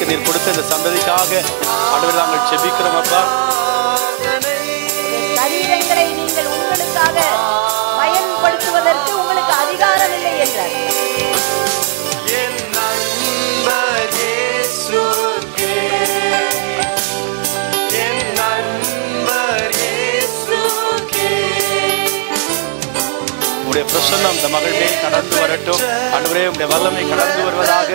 எங்களுக்கு நீர் கொடுத்த இந்த சந்ததிக்காக ஆண்டவரே நாங்கள் ஜெபிக்கிறோம் அப்பா. சரீரங்களை நீங்கள் உங்களுக்காக பயன்படுத்துவதற்கு உங்களுக்கு அதிகாரம் இல்லை என்றார். உடைய பிரசன்னம் இந்த மகள் மேல் கடந்து வரட்டும் ஆண்டவரே. உடைய வல்லமை கடந்து வருவதாக.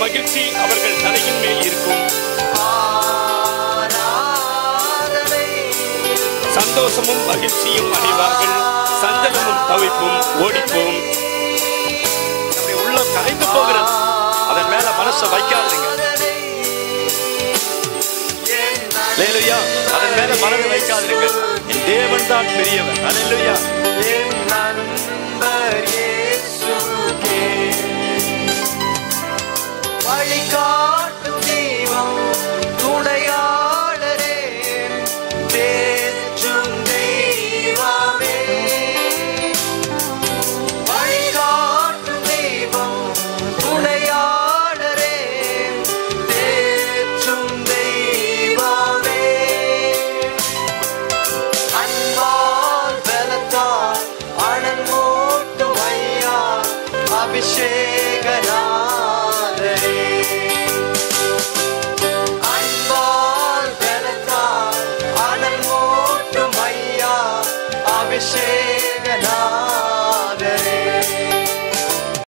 மகிழ்ச்சி அவர்கள் தலையின் மேல் இருக்கும். சந்தோஷமும் மகிழ்ச்சியும் அடைவார்கள். சஞ்சலமும் தவிப்பும் ஓடிப்போம். நம்முடைய உள்ளம் கரைந்து போகிறது. அதன் மேல மனசை வைக்காதீங்க. அல்லேலூயா. அதன் மேல மனதை வைக்காதீங்க. தேவன் தான் பெரியவர். அல்லேலூயா. வழிகாட்டும் தெய்வம் துணையாளரே, தேற்றும் தெய்வமே. வழிகாட்டும் தெய்வம் துணையாளரே, தேற்றும் தெய்வமே. அன்பால் பலத்தால் அனல் மூட்டும் ஐயா, அபிஷேகம்